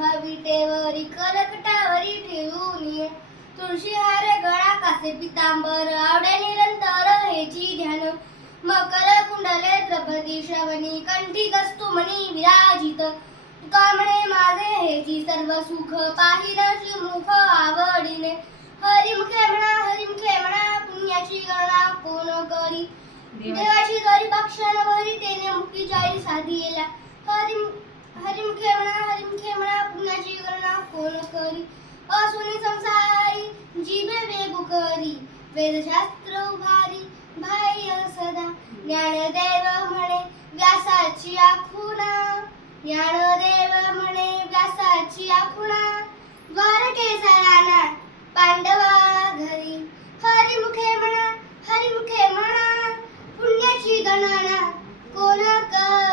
उभा विटेवरी करकटावरी ठेवून ये तुळशी हार गळा कासे पितांबर आवडे निरंतर हेची ध्यान मकर कुंडले द्रौपदी श्रवणी कंठी कस्तुमणी विराजित तुका म्हणे माझे हेची सर्व सुख पाहिन श्रीमुख आवडीने हरिमुखे म्हणा पुण्याची गणना कोण करी देवाची जरी भक्षण भरी तेने मुक्ती जाईल साधीला हरिमुखे म्हणा पुण्याची गणना कोण करी असुनी संसारी जीवे वेगू करी वेदशास्त्र उभारी बाह्य सदा ज्ञानदेव म्हणे व्यासाची आखुणा ज्ञानदेव म्हणे व्यासाची आखुणा द्वारकेसराना पांडवा घरी हरिमुखे म्हणा पुण्याची गणना कोण करी